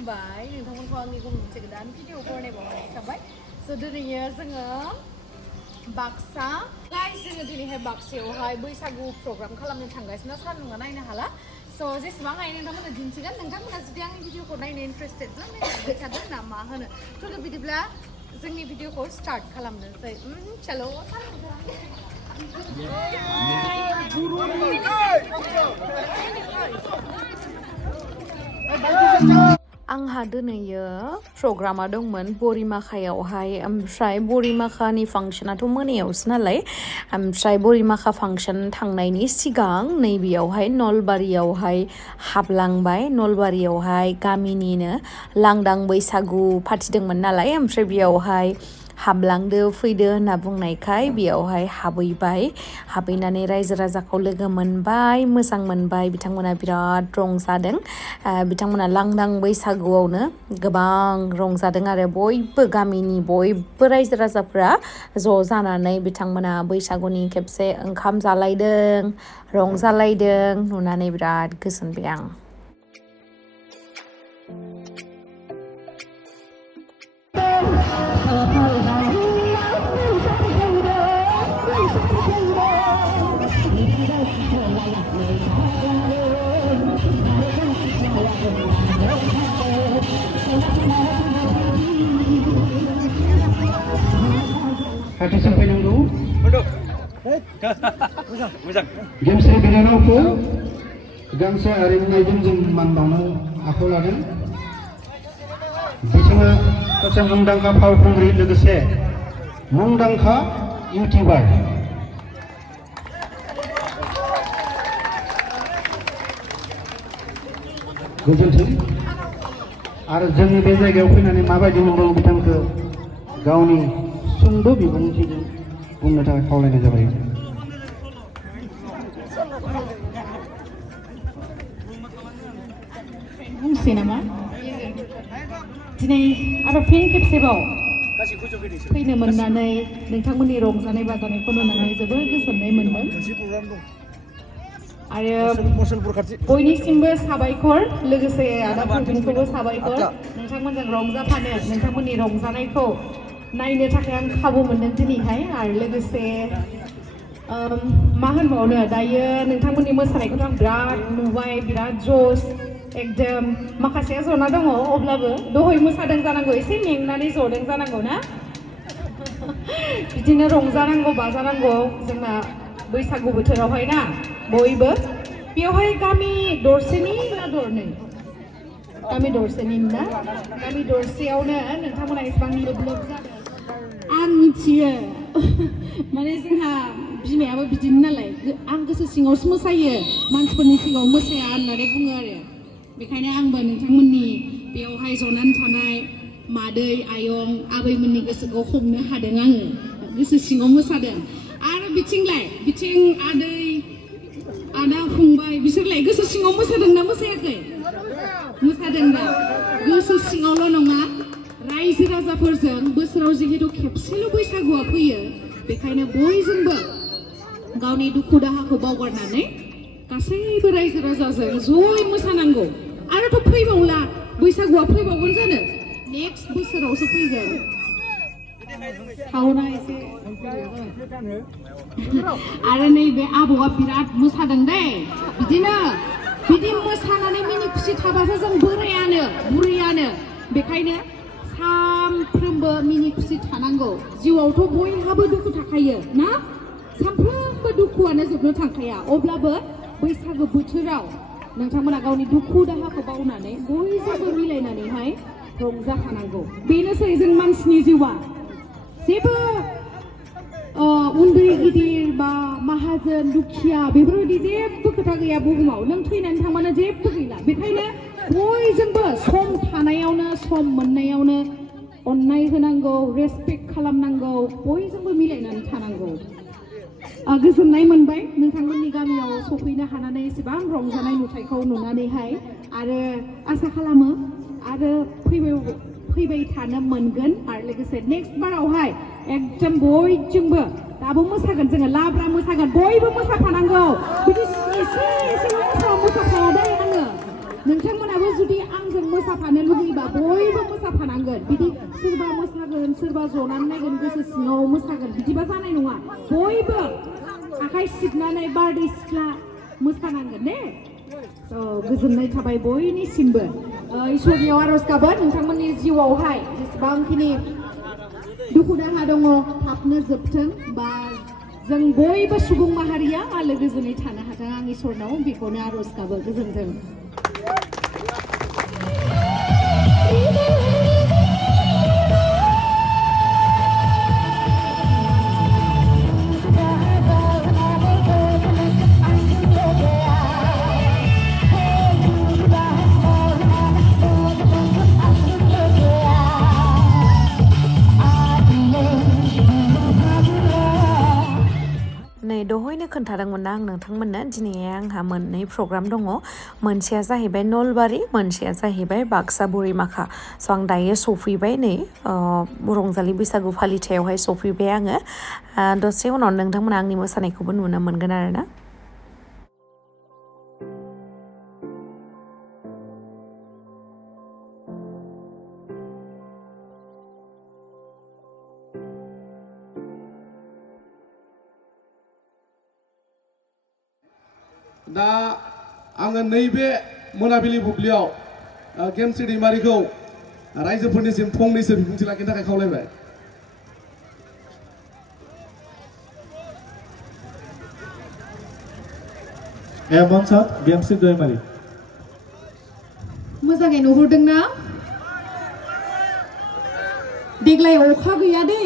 खुलुमबाय नोंथांमोनखौ आंनि मोनसे गोदान भिडिअ बनायबावनाय थाबाय स' दिनैयो जोङो बाक्सा गाइस जोङो दिनैहाय बाक्सायावहाय बैसागु प्रग्राम खालामनो थांगासिनो सान्दुङा नायनो हाला स' जेसेबां हायो नोंथांमोना दिन्थिगोन नोंथांमोना जुदि आंनि भिडिअखौ नायनो इन्टारेस्टेडब्ला नायबाय थागोन ना मा होनो थ' बिदिब्ला जोंनि भिडिअखौ स्टार्ट खालामनोसै चलो आंहा दिनैयो प्रग्रामा दंमोन बरिमाखायावहाय ओमफ्राय बरिमाखानि फांसनाथ' मोनायावसो नालाय ओमफ्राय बरिमाखा फांसन थांनायनि सिगां नैबेयावहाय नलबारियावहाय हाबलांबाय नलबारियावहाय गामिनिनो लांदां बैसागु फाथिदोंमोन नालाय ओमफ्राय बेयावहाय हाबलांदो फैदो होनना बुंनायखाय बेयावहाय हाबहैनानै रायजो राजाखौ लोगो मोनबाय मोजां मोनबाय बिथांमोना बिराद रंजादों बिथांमोना लांदां बैसागुआवनो गोबां रंजादों आरो बयबो गामिनि बयबो रायजो राजाफ्रा ज' जानानै बिथांमोना बैसागुनि खेबसे ओंखाम जालायदों रंजालायदों नुनानै बिराद गोजोनबाय आं Hatisan faynaंगौ गेमस्रि बिनानावखौ गांसे आरिमुनायजों जों मान बावनो आखायाव लादों बिथाङा सासे मुंदांखा फावखुंग्रि लोगोसे मुंदांखा इउटिउबार गोजोन्थों आरो जोंनि बे जायगायाव फैनानै माबायदि मोनदों बिथांखौ गावनि सुंद' बिबुंथिजों बुंनो थाखाय खावलायनाय जाबाय बुंसै नामा दिनै आरो फिन खेबसेबाव फैनो मोननानै नोंथांमोननि रंजानाय बाजानायखौ नुनानै जोबोर गोजोननाय मोनदों आरो बयनिसिमबो साबायखर लोगोसे आदा फुलबिनखौबो साबायखर नोंथांमोनजों रंजाफानो नोंथांमोननि रंजानायखौ नायनो थाखाय आं खाबु मोनदों दिनैहाय आरो लोगोसे मा होनबावनो दायो नोंथांमोननि मोसानायखौथ' आं बिराद नुबाय बिराद जस एकदम माखासेया जना दङ अब्लाबो दहाय मोसादों जानांगौ एसे मेंनानै जदों जानांगौ ना बिदिनो रंजानांगौ बाजानांगौ जोंना बैसागु बोथोरावहाय ना बयबो बेवहाय गामि दरसेनि ना दरनै गामि दरसेनि ना गामि दरसेयावनो नोंथांमोना एसेबां लोब लोब जादों आं मिथियो माने जोंहा बिमायाबो बिदिनो नालाय आं गोसो सिङावसो मोसायो मानसिफोरनि सिगाङाव मोसाया होननानै बुङो आरो बेखायनो आंबो नोंथांमोननि बेयावहाय जनानै थानाय मादै आयं आबैमोननि गोसोखौ हमनो हादों आङो गोसो सिङाव मोसादों आरो बिथिं आदै आदा फंबाय बिसोरलाय गोसो सिङाव मोसादोंना मोसायाखै मोसादों दा गोसो सिङावल' नङा रायजो राजाफोरजों बोसोराव जिहेतु खेबसेल' बैसागुआ फैयो बेखायनो बयजोंबो गावनि दुखु दाहाखौ बावगारनानै गासैबो रायजो राजाजों ज'यै मोसानांगौ आरोथ' फैबावला बैसागुआ फैबावगोन जानो नेक्स्ट बोसोरावसो फैगोन थावना एसे आरो नैबे आबौआ बिराद मोसादों दे बिदि मोसानानै मिनि खुसि थाबासो जों बुरैयानो बेखायनो सानफ्रोमबो मिनि खुसि थानांगौ जिउआवथ' बयहाबो दुखु थाखायो ना सानफ्रोमबो दुखुआनो जोबनो थांखाया अब्लाबो बैसागु बोथोराव नोंथांमोना गावनि दुखु दाहाखौ बावनानै बयजोंबो मिलायनानैहाय रंजाखानांगौ बेनोसै जों मानसिनि जिउआ जेबो उन्दै गिदिर बा माहाजोन दुखिया बेफोरबायदि जेबो खोथा गैया बुहुमाव नों थैनानै थांबानो जेबो गैला बेखायनो बयजोंबो सम थानायावनो सम मोननायावनो अननाय होनांगौ रेसपेक्ट खालामनांगौ बयजोंबो मिलायनानै थानांगौ गोजोननाय मोनबाय नोंथांमोननि गामियाव सफैनो हानानै एसेबां रंजानाय नुथायखौ नुनानैहाय आरो आसा खालामो आरो फैबाय थानो मोनगोन आरो लोगोसे नेक्स्ट बारावहाय एकदम बयजोंबो दाबो मोसागोन जोङो लाब्रा मोसागोन बयबो मोसाफानांगौ बिदि एसे मोसाफाया दे आङो नोंथांमोनाबो जुदि आंजों मोसा मोसाफानो लुबैयोबा बयबो मोसाफानांगोन बिदि सोरबा मोसागोन सोरबा जनानै नायगोन गोसो सिङाव मोसागोन बिदिबा जानाय नङा बयबो आखाइ सिबनानै बारदै सिख्ला मोसानांगोन ने गोजोननाय थाबाय बयनिसिमबो इसोरनियाव आरज गाबो नोंथांमोननि जिउआवहाय जेसेबांखिनि दुखु दाहा दङ थाबनो जोबथों बा जों बयबो सुबुं माहारिया आलो गोजोनै थानो हाथों आं इसोरनाव बेखौनो आरज गाबो गोजोन्थों नै दहायनो खोन्थादोंमोन ना आं नोंथांमोननो दिनै आंहा मोननै प्रग्राम दङ मोनसेया जाहैबाय नलबारि मोनसेया जाहैबाय बाक्सा बरिमाखा स' आं दायो सफैबाय नै रंजालि बैसागु फालिथायावहाय सफैबाय आङो दसे उनाव नोंथांमोना आंनि मोसानायखौबो नुनो मोनगोन आरोना दा आङो नैबे मोनाबिलि बुब्लियाव गेमस्रि दैमारिखौ रायजोफोरनिसिम फंनैसो बिबुंथि लाखिनो थाखाय खावलायबाय मन्सात गेमस्रि दैमारि मोजाङै नुहुरदोंना देग्लाय अखा गैया दे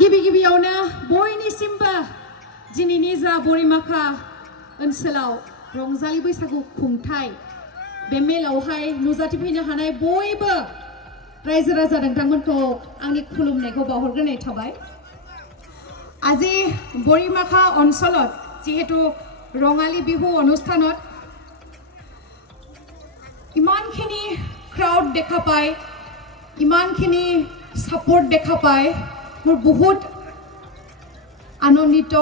गिबियावनो बयनिसिमबो दिनैनि जा बरिमाखा ओनसोलाव रंजालि बैसागु खुंथाय बे मेलावहाय नुजाथिफैनो हानाय बयबो रायजो राजा नोंथांमोनखौ आंनि खुलुमनायखौ बावहरग्रोनाय थाबाय আজি बरिमाखा অঞ্চলত जिहेतु रङाली बिहु অনুষ্ঠানত इमानखिनि क्राउड দেখা পায় इमानखिनि सापर्ट দেখা পায় মোৰ বহুত আনন্দিত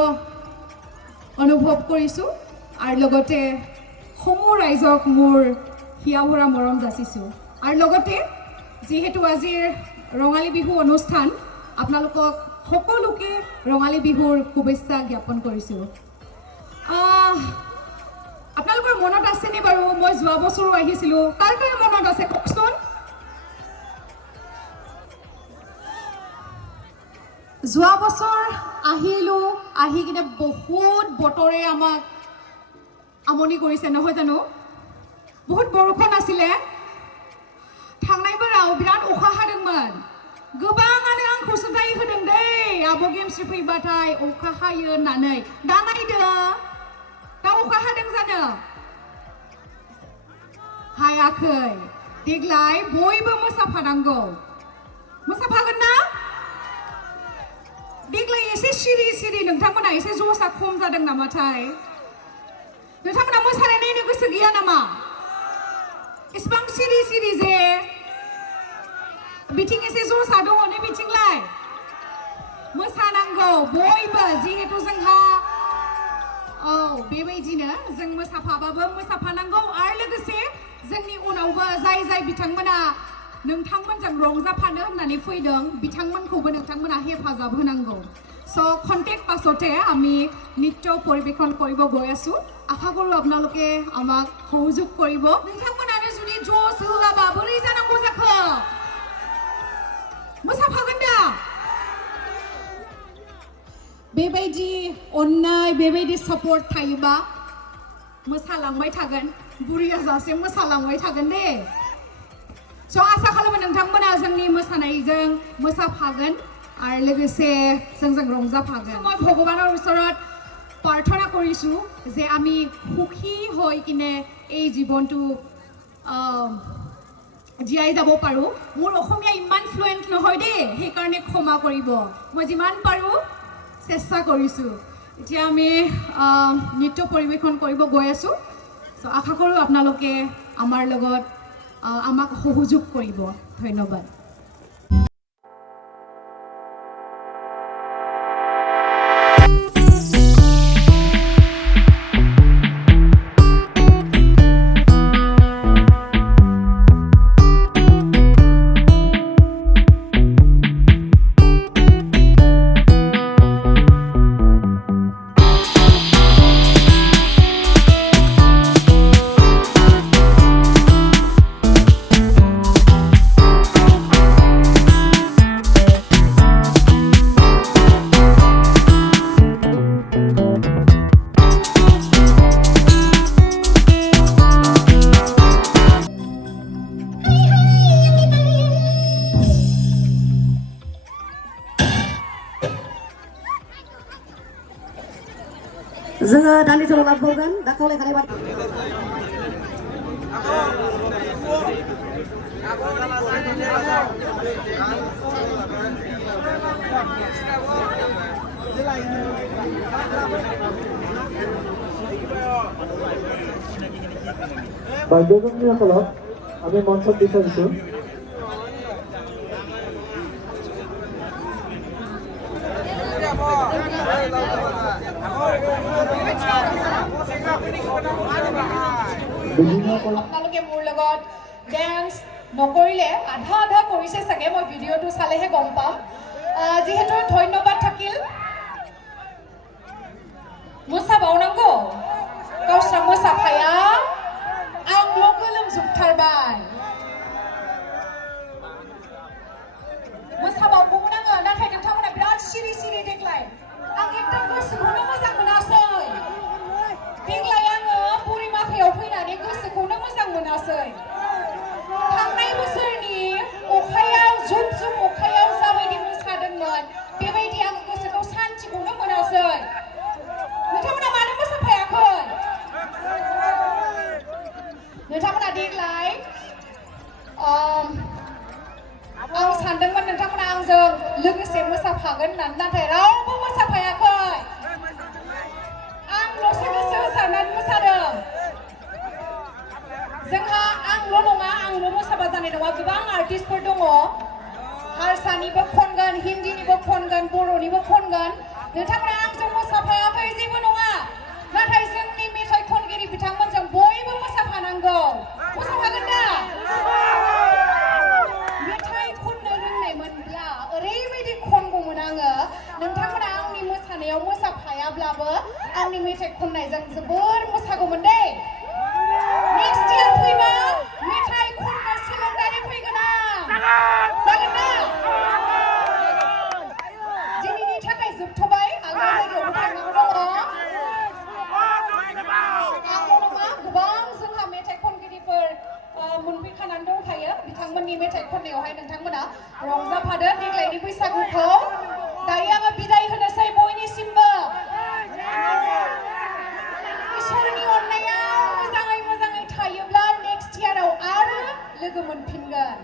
অনুভৱ কৰিছো আৰু লগতে সমূহ ৰাইজক মোৰ হিয়া ভৰা মৰম যাচিছো আৰু লগতে যেহেতু আজিৰ ৰঙালী বিহু অনুষ্ঠান আপোনালোকক সকলোকে ৰঙালী বিহুৰ শুভেচ্ছা জ্ঞাপন কৰিছো আপোনালোকৰ মনত আছে নে বাৰু মই যোৱা বছৰো আহিছিলো তাৰ কাৰণে মনত আছে কওকচোন যোৱা বছৰ আহিলো আহি কিনে বহুত বতৰে আমাক আমনি কৰিছে নহয় জানো বহুত বৰষুণ আছিলে थांनाय बाराव बिराद अखा हादोंमोन गोबाङानो आंखौ सोंथाय होदों दै आब' गेमस्रि फैबाथाय अखा हायो होननानै दा नायदो दा अखा हादों जानो हायाखै देग्लाय बयबो मोसाफानांगौ मोसाफागोन ना देग्लाय एसे सिरि सिरि नोंथांमोना एसे जसा खम जादों नामाथाय नोंथांमोना मोसानाय नायनो गोसो गैया नामा इसेबां सिरि सिरि जे बिथिं एसे जसा दङ ने बिथिंलाय मोसानांगौ बयबो जिहेतु जोंहा औ बेबायदिनो जों मोसाफाबाबो मोसाफानांगौ आरो लोगोसे जोंनि उनावबो जाय जाय बिथांमोना नोंथांमोनजों रंजाफानो होननानै फैदों बिथांमोनखौबो नोंथांमोना हेफाजाब होनांगौ स' कन्टेक्ट पाছতে আমি নৃত্য পৰিৱেশন কৰিব গৈ আছো আশা কৰোঁ আপোনালোকে আমাক সহযোগ কৰিব नोंथांमोनानो जुदि ज'स होआबा बोरै जानांगौ जाखो मोसाफागोन दा बेबायदि अननाय बेबायदि सापर्ट थायोबा मोसालांबाय थागोन बुरिया जासे मोसालांबाय थागोन दे स' आसा खालामो नोंथांमोना जोंनि मोसानायजों मोसाफागोन आरो लोगोसे जोंजों रंजाफागोन মই ভগৱানৰ ওচৰত প্ৰাৰ্থনা কৰিছো যে আমি সুখী হৈ কিনে এই জীৱনটো জীয়াই যাব পাৰো মোৰ অসমীয়া ইমান ফ্লুৱেন্ট নহয় দে সেইকাৰণে ক্ষমা কৰিব মই যিমান পাৰো চেষ্টা কৰিছো এতিয়া আমি নৃত্য পৰিৱেশন কৰিব গৈ আছো চ' আশা কৰোঁ আপোনালোকে আমাৰ লগত আমাক সহযোগ কৰিব ধন্যবাদ जोङो दान्दिसेल' लाबोबावगोन दा खावलायखानाय बादि বাদ্যযন্ত্ৰীৰ ফলত আমি মঞ্চত বিচাৰিছোঁ আপোনালোকে মোৰ লগত ডেন্স নকৰিলে আধা আধা কৰিছে চাগে মই ভিডিঅ'টো চালেহে গম পাম যিহেতু ধন্যবাদ থাকিল मोसाबावनांगौ गावस्रा मोसाफाया आंल' गोलोमजोबथारबाय मोसाबावगौमोन आङो नाथाय नोंथांमोना बिराद सिरि सिरि देग्लाय आं एकदम गोसोखौनो मोजां मोनासै देग्लाय आङो बरिमाखायाव फैनानै गोसोखौनो मोजां मोनासै थांनाय बोसोरनि अखायाव जुब जुब अखायाव जाबायदि मोसादोंमोन बेबायदि आं गोसोखौ सान्थिखौनो मोनासै नोंथांमोना मानो मोसाफायाखै नोंथांमोना देग्लाय आं सानदोंमोन नोंथांमोना आंजों लोगोसे मोसाफागोन होननानै नाथाय रावबो मोसाफायाखै आंल'सो गोसो होसारनानै मोसादों जोंहा आंल' नङा आंल' मोसाबा जानाय नङा गोबां आर्टिस्टफोर दङ हारसानिबो खनगोन हिन्दीनिबो खनगोन बर'निबो खनगोन नोंथांमोना आंजों मोसाफायाखै जेबो नङा नाथाय जोंनि मेथाइ खनगिरि बिथांमोनजों बयबो मोसाफानांगौ मोसाफागोन दा मेथाइ खननो रोंनायमोनब्ला ओरैबायदि खनगौमोन आङो नोंथांमोना आंनि मोसानायाव मोसाफायाब्लाबो आंनि मेथाइ खननायजों जोबोर मोसागौमोन दे नेक्स्ट इयार फैबा मेथाइ खननो सोलोंनानै फैगोन आं जागोन ना दिनैनि थाखाय जोबथ'बाय आलदा जायगायावबो थांनांगौ दङ आंल' नङा गोबां जोंहा मेथाइ खनगिरिफोर मोनफैखानानै दंखायो बिथांमोननि मेथाइ खननायावहाय नोंथांमोना रंजाफादो देग्लायनि बैसागुखौ दायो आङो बिदाय होनोसै बयनिसिमबो इसोरनि अननायाव मोजाङै मोजाङै थायोब्ला नेक्स्ट इयाराव आरो लोगो मोनफिनगोन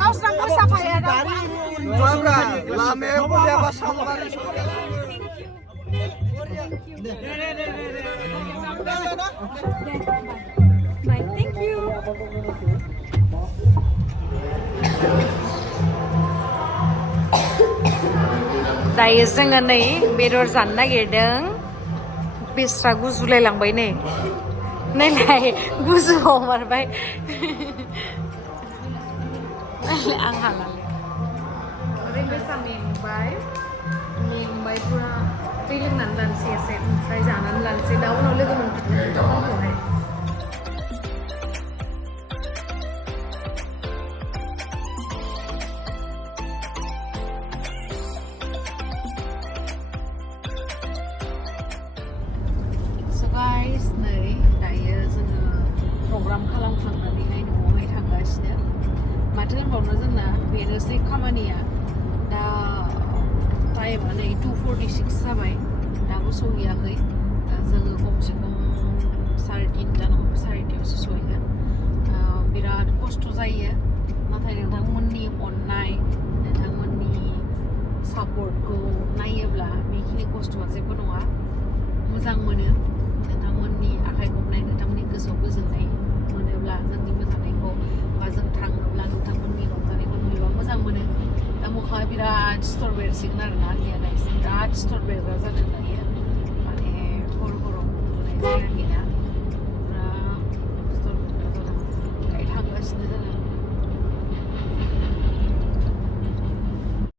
गावस्रा मोसाफाया Thank you. दायो जोङो नै बेदर जानो नागिरदों बेस्रा गुजुलायलांबाय नै नायलाय गुजुआव मारबाय आं हालालै ओरैबायसा मेंबाय पुरा दै लोंनानै लानोसै एसे ओमफ्राय जानानै लानोसै दा उनाव लोगो मोनफिनगोन guys नै दायो जोङो प्रग्राम खालामखांनानैहाय न'आवहाय थांगासिनो माथो होनबावनो जोंना बेनोसै खामानिया दा टाइमा नै 2:46 जाबाय दाबो सहैयाखै दा जोङो खमसे खम 3:30 नङाबा 3:30आवसो सहैगोन बिराद खस्थ' जायो नाथाय नोंथांमोननि अननाय नोंथांमोननि सापर्टखौ नायोब्ला बेखिनि खस्थ'आ जेबो नङा मोजां मोनो नोंथांमोननि आखाइ खबनाय नोंथांमोननि गोसोआव गोजोननाय मोनोब्ला जोंनि मोसानायखौ बा जों थाङोब्ला नोंथांमोननि रंजानायखौ नुयोबा मोजां मोनो दा मोखाङा बिराद सिथर बेरसिगोन आरोना आंनिया बिराद सिथर बेरग्रा जादों दायो माने हर हराव उन्दुनाय जायाखैना